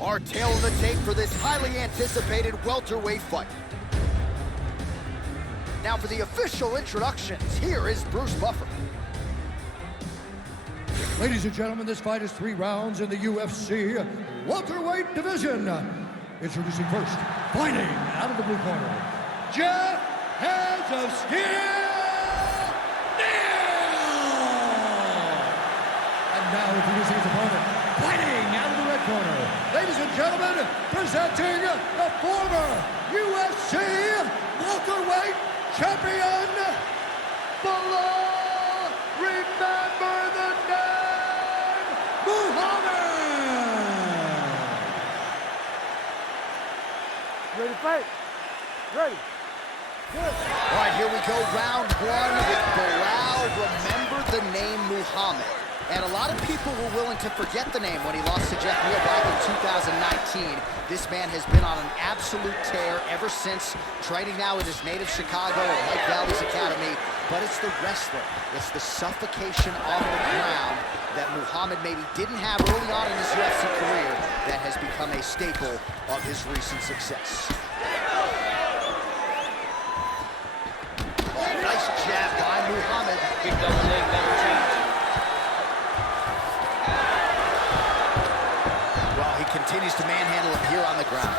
Our tail of the tape for this highly anticipated welterweight fight. Now for the official introductions, here is Bruce Buffer. Ladies and gentlemen, this fight is 3 rounds in the UFC welterweight division. Introducing first, fighting out of the blue corner, Geoff Hands of Steel, NEAL! And now introducing his opponent, fighting out of the red corner, ladies and gentlemen, presenting the former UFC welterweight champion, Belal. Remember the name, Muhammad! Ready to fight? Ready. Good. All right, here we go, round 1 with Belal. Remember the name Muhammad. And a lot of people were willing to forget the name when he lost to Geoff back in 2019. This man has been on an absolute tear ever since, training now in his native Chicago at Lake Valley's Academy. But it's the wrestler, it's the suffocation on the ground that Muhammad maybe didn't have early on in his UFC career that has become a staple of his recent success. Oh, nice jab by Muhammad. Big double leg, double change. Well, he continues to manhandle him here on the ground.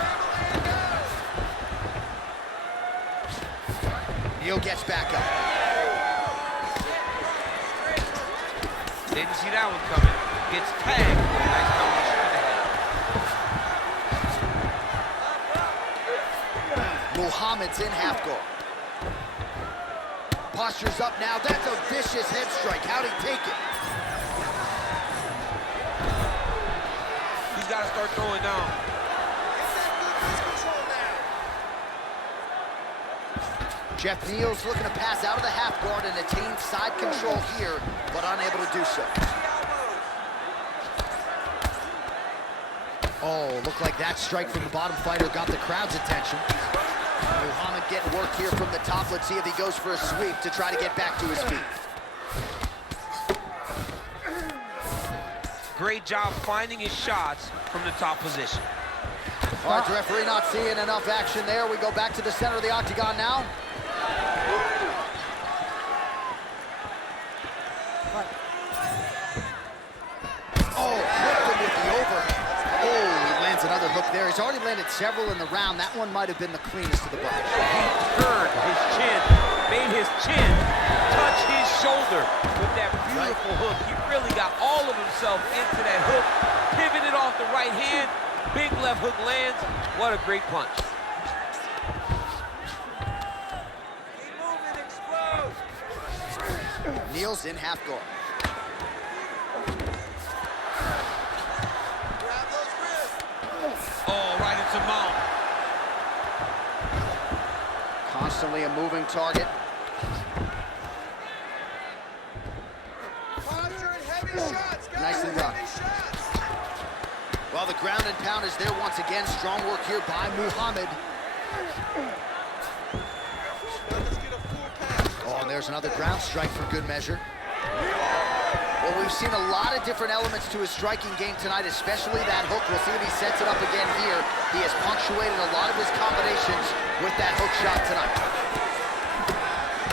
Neal gets back up. Didn't see that one coming. Gets tagged. Nice combination. Muhammad's in half guard. Posture's up now. That's a vicious head strike. How'd he take it? He's got to start throwing down. Geoff Neal's looking to pass out of the half guard and attain side control here, but unable to do so. Oh, looked like that strike from the bottom fighter got the crowd's attention. Muhammad getting work here from the top. Let's see if he goes for a sweep to try to get back to his feet. Great job finding his shots from the top position. All right, the referee not seeing enough action there. We go back to the center of the octagon now. Oh, flipped him with the overhand. Oh, he lands another hook there. He's already landed several in the round. That one might have been the cleanest of the bunch. He turned his chin, made his chin touch his shoulder with that beautiful hook. He really got all of himself into that hook, pivoted off the right hand, big left hook lands. What a great punch. Keep moving, explode. Neal's in half guard. Oh, right into mount. Constantly a moving target. Nicely done. Well, the ground and pound is there once again. Strong work here by Muhammad. Oh, and there's another ground strike for good measure. Well, we've seen a lot of different elements to his striking game tonight, especially that hook. We'll see if he sets it up again here. He has punctuated a lot of his combinations with that hook shot tonight.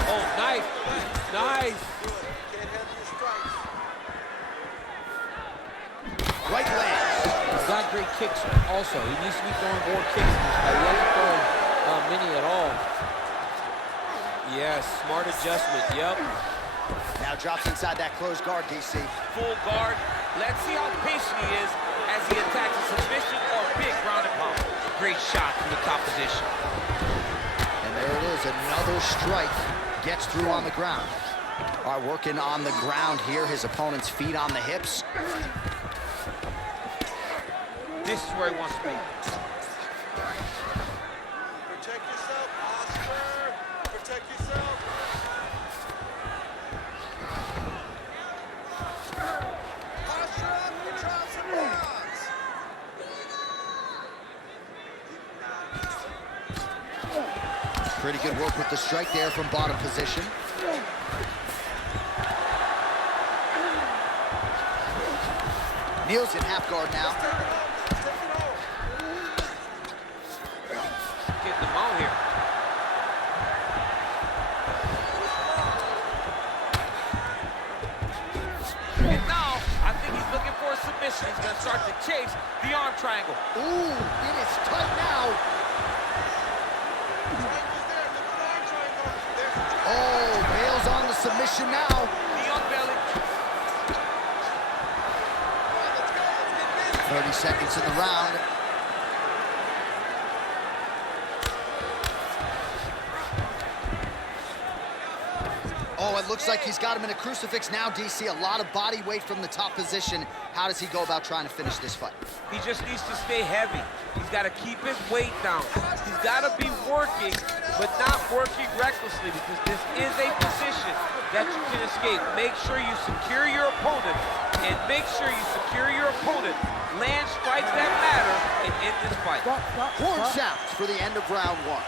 Oh, nice. Nice. Right lands. He's got great kicks also. He needs to be throwing more kicks in this fight. He hasn't thrown many at all. Yes, smart adjustment, yep. Now drops inside that closed guard, DC. Full guard. Let's see how patient he is as he attacks a submission or big ground and pound. Great shot from the top position. And there it is, another strike. Gets through on the ground. All right, working on the ground here. His opponent's feet on the hips. This is where he wants to be. Protect yourself, Oscar. Protect yourself. Posture up and drop some rods. Pretty good work with the strike there from bottom position. Neal's in half guard now. start to chase the arm triangle. Ooh, it is tight now. Oh, Bale's on the submission now. The young belly. 30 seconds in the round. Oh, it looks like he's got him in a crucifix now, DC. A lot of body weight from the top position. How does he go about trying to finish this fight? He just needs to stay heavy. He's got to keep his weight down. He's got to be working, but not working recklessly, because this is a position that you can escape. Make sure you secure your opponent, and make sure you secure your opponent. Land strikes that matter and end this fight. Horn sounds for the end of round one.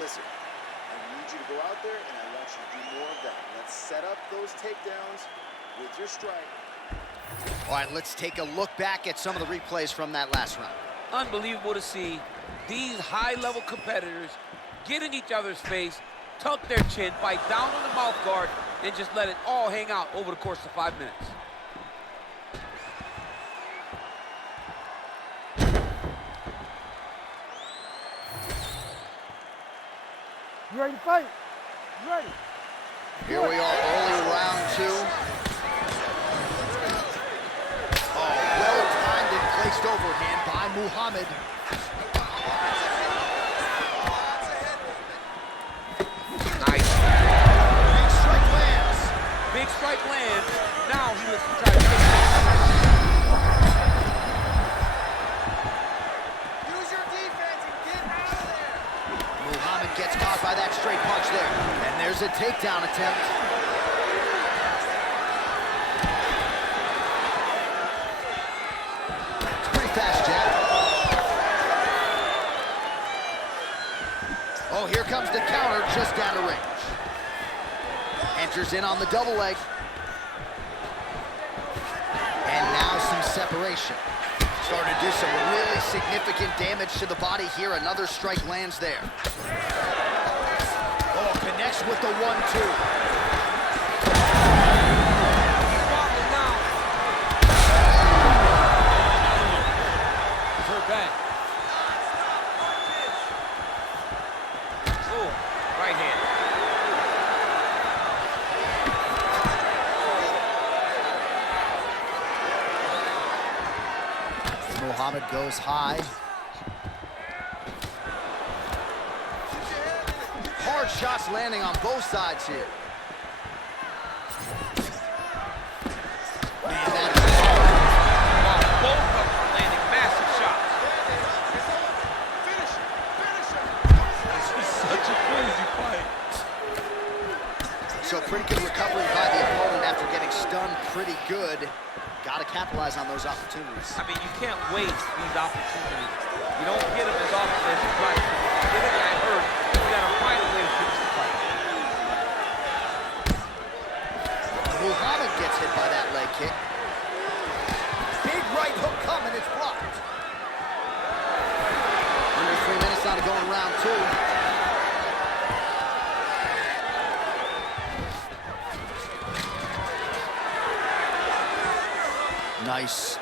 Listen, I need you to go out there, and I want you to do more of that. Let's set up those takedowns with your strike. All right, let's take a look back at some of the replays from that last round. Unbelievable to see these high-level competitors get in each other's face, tuck their chin, bite down on the mouth guard, and just let it all hang out over the course of 5 minutes. You ready to fight? You ready? Here we are, early round two. Oh, well-timed and placed overhand by Muhammad. Nice. Big strike lands. Big strike lands. Now he looks to try to take it. Use your defense and get out of there. Muhammad gets caught by that straight punch there. And there's a takedown attempt. It's pretty fast, jab. Oh, here comes the counter just out of range. Enters in on the double leg. And now some separation. Starting to do some really significant damage to the body here. Another strike lands there. Oh, connects with the 1-2. He's wobbling now. He's hurt bad. Ooh, right hand. Muhammad goes high. Hard shots landing on both sides here. Man, that is hard. Wow, both of them are landing massive shots. Finish him. Finish him. This is such a crazy fight. So pretty good recovery by the opponent after getting stunned pretty good. Got to capitalize on those opportunities. I mean, you can't waste these opportunities. You don't get them as often as you'd like. If you get a guy hurt, you got to find a way to finish the fight. Muhammad gets hit by that leg kick. Big right hook coming, it's blocked. Under 3 minutes now to go in round two. Nice.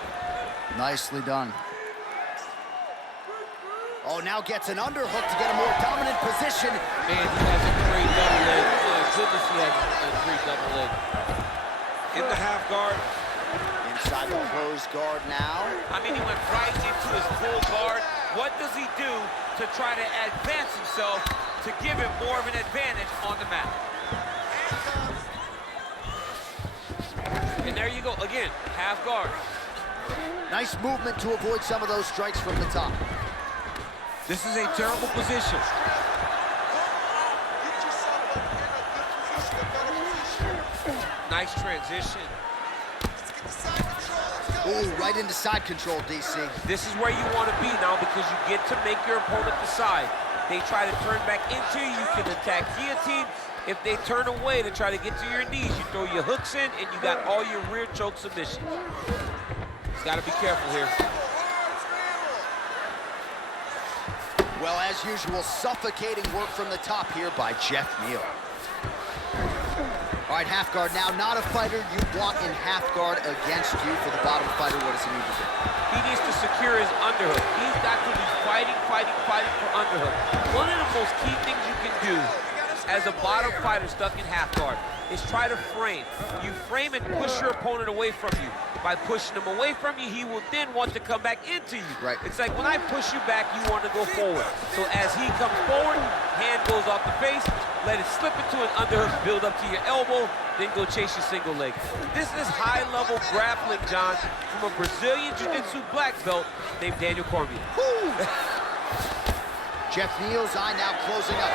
Nicely done. Oh, now gets an underhook to get a more dominant position. Man, he has a great double leg. My goodness, he has a great double leg. In the half guard. Inside the closed guard now. I mean, he went right into his full guard. What does he do to try to advance himself to give him more of an advantage on the mat? And there you go, again, half guard. Nice movement to avoid some of those strikes from the top. This is a terrible position. Get yourself up in a good position, a better position. Nice transition. Let's get the side control. Let's go. Ooh, right into side control, DC. This is where you want to be now, because you get to make your opponent decide. They try to turn back into you, you can attack guillotine. If they turn away to try to get to your knees, you throw your hooks in, and you got all your rear choke submissions. He's got to be careful here. Well, as usual, suffocating work from the top here by Geoff NEAL. All All right, half guard now. Not a fighter you want in half guard against you. For the bottom fighter, what does he need to do? He needs to secure his underhook. He's got to be fighting for underhook. One of the most key things you can do as a bottom fighter stuck in half guard is try to frame. You frame and push your opponent away from you. By pushing him away from you, he will then want to come back into you. Right. It's like when I push you back, you want to go forward. So as he comes forward, hand goes off the face, let it slip into an underhook, build up to your elbow, then go chase your single leg. This is high-level grappling, John, from a Brazilian Jiu-Jitsu black belt named Daniel Cormier. Geoff Neal's eye now closing up.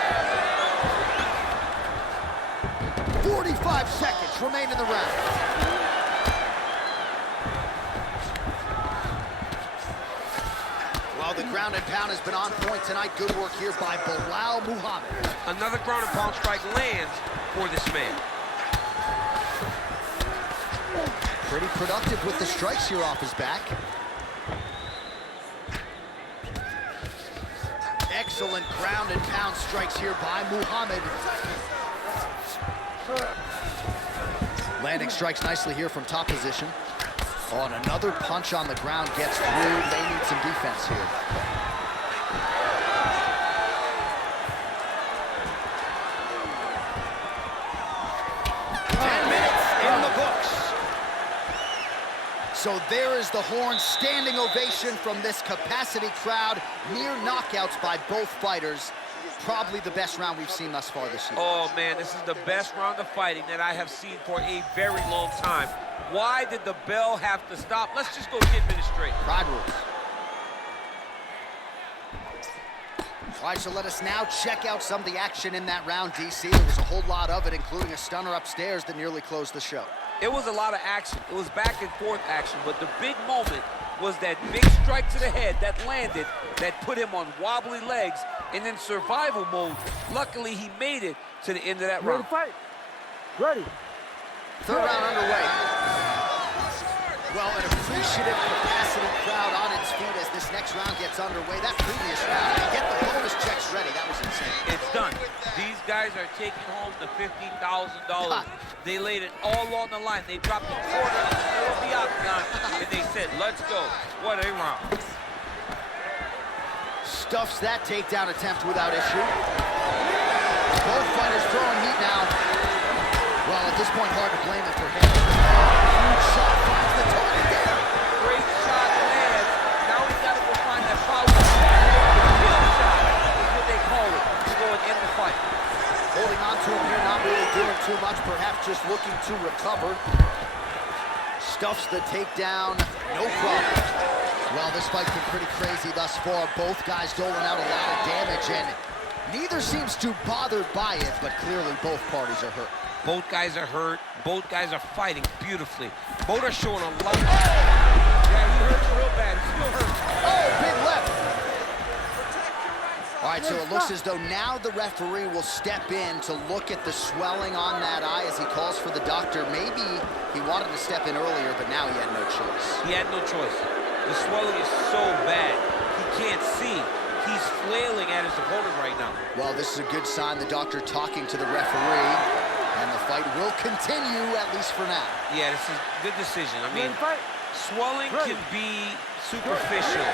45 seconds remain in the round. Well, the ground and pound has been on point tonight. Good work here by Belal Muhammad. Another ground and pound strike lands for this man. Pretty productive with the strikes here off his back. Excellent ground and pound strikes here by Muhammad. Landing strikes nicely here from top position. Oh, and another punch on the ground gets through. They need some defense here. So there is the horn, standing ovation from this capacity crowd. Near knockouts by both fighters. Probably the best round we've seen thus far this year. Oh man, this is the best round of fighting that I have seen for a very long time. Why did the bell have to stop? Let's just go 10 minutes straight. Pride rules. All right, so let us now check out some of the action in that round, DC. There was a whole lot of it, including a stunner upstairs that nearly closed the show. It was a lot of action. It was back and forth action, but the big moment was that big strike to the head that landed, that put him on wobbly legs, and in survival mode. Luckily, he made it to the end of that round. Ready to fight? Ready. Third round underway. Well, an appreciative capacity crowd on its feet as this next round gets underway. That previous round, they get the bonus checks ready. That was insane. It's done. These guys are taking home the $15,000. They laid it all on the line. They dropped a quarter in the middle of the octagon, and they said, let's go. What a round. Stuffs that takedown attempt without issue. Both fighters throwing heat now. Well, at this point, hard to blame him for hitting. Huge shot finds the target there. Great shot lands. Now he's got to go find that foul. Kill shot is what they call it. He's going in the fight. Holding on to him here, not really doing too much, perhaps just looking to recover. Stuffs the takedown, no problem. Well, this fight's been pretty crazy thus far. Both guys doling out a lot of damage, and neither seems too bothered by it, but clearly both parties are hurt. Both guys are hurt. Both guys are fighting beautifully. Both are showing a lot. Yeah, he hurts real bad. He still hurts. Oh, big left. All right, so it looks as though now the referee will step in to look at the swelling on that eye as he calls for the doctor. Maybe he wanted to step in earlier, but now he had no choice. He had no choice. The swelling is so bad. He can't see. He's flailing at his opponent right now. Well, this is a good sign. The doctor talking to the referee, and the fight will continue, at least for now. Yeah, this is a good decision. I mean, swelling can be superficial.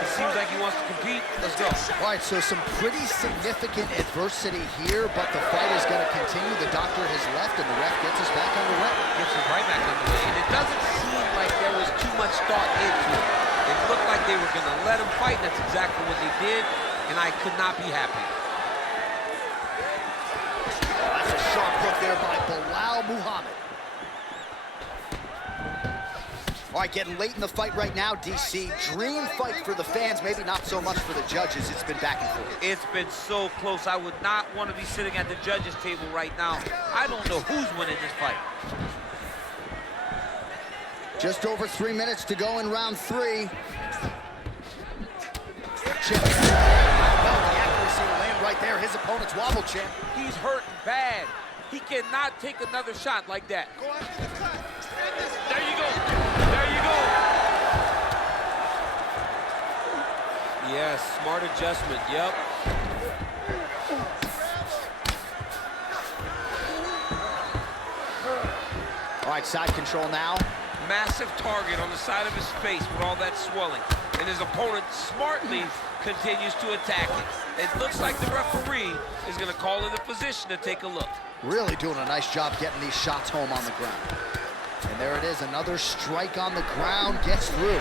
It seems like he wants to compete. Let's go. All right, so some pretty significant adversity here, but the fight is going to continue. The doctor has left, and the ref gets us back underway. Gets us right back underway. And it doesn't seem like there was too much thought into it. It looked like they were going to let him fight. That's exactly what they did, and I could not be happy. That's a sharp hook there by Belal Muhammad. All right, getting late in the fight right now, DC. Dream fight for the fans, maybe not so much for the judges. It's been back and forth. It's been so close. I would not want to be sitting at the judges' table right now. I don't know who's winning this fight. Just over 3 minutes to go in round 3. Chip. Well, the accuracy to land right there. His opponent's wobble champ. He's hurt bad. He cannot take another shot like that. There you go. There you go. Yes, smart adjustment. Yep. All right, side control now. Massive target on the side of his face with all that swelling. And his opponent smartly continues to attack it. It looks like the referee is going to call in the position to take a look. Really doing a nice job getting these shots home on the ground. And there it is, another strike on the ground, gets through.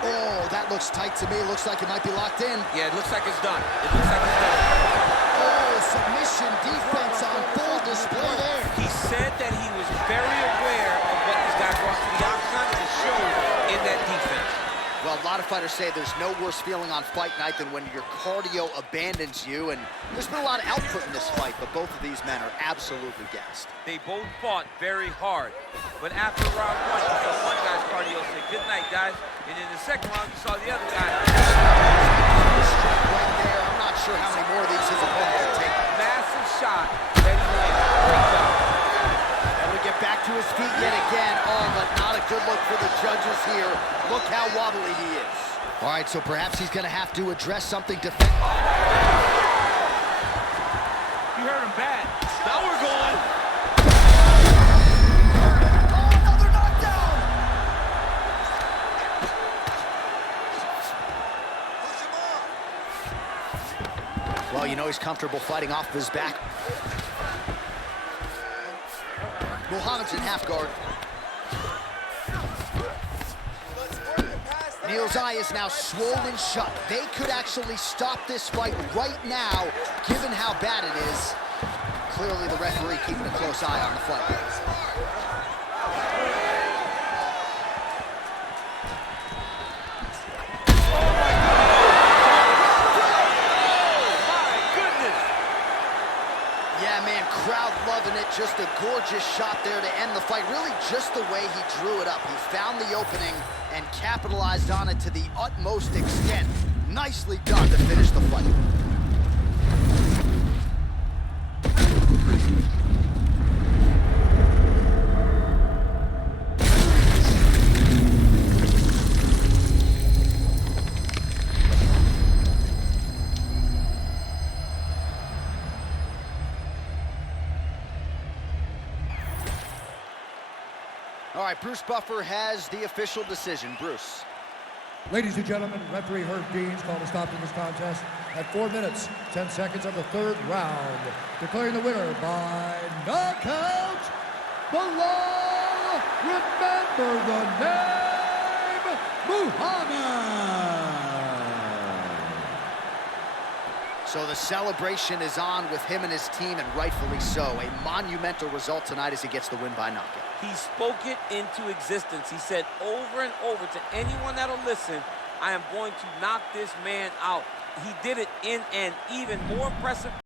Oh, that looks tight to me. Looks like it might be locked in. Yeah, it looks like it's done. It looks like it's done. Oh, submission defense on full display there. He said that he was very aware of what this guy brought to the octagon, and it showed in that defense. Well, a lot of fighters say there's no worse feeling on fight night than when your cardio abandons you, and there's been a lot of output in this fight, but both of these men are absolutely gassed. They both fought very hard, but after round one, you saw one guy's cardio say, "Good night, guys," and in the second round, you saw the other guy. Right there, I'm not sure how many more of these his opponent can take. Massive shot that he landed. Great job. Able to get back to his feet yet again. Oh, but not a good look for the judges here. Look how wobbly he is. All right, so perhaps he's going to have to address something defensive. You heard him bad. Now we're going. Oh, another knockdown! Push him off. Well, you know he's comfortable fighting off of his back. Muhammad's in half guard. Neal's eye is now swollen shut. They could actually stop this fight right now, given how bad it is. Clearly the referee keeping a close eye on the fight. Yeah, man, crowd loving it. Just a gorgeous shot there to end the fight. Really just the way he drew it up. He found the opening and capitalized on it to the utmost extent. Nicely done to finish the fight. All right, Bruce Buffer has the official decision. Bruce. Ladies and gentlemen, referee Herb Dean's called a stop to this contest at 4 minutes, 10 seconds of the third round, declaring the winner by knockout, Belal, remember the name, Muhammad. So the celebration is on with him and his team, and rightfully so. A monumental result tonight as he gets the win by knockout. He spoke it into existence. He said over and over to anyone that'll listen, I am going to knock this man out. He did it in an even more impressive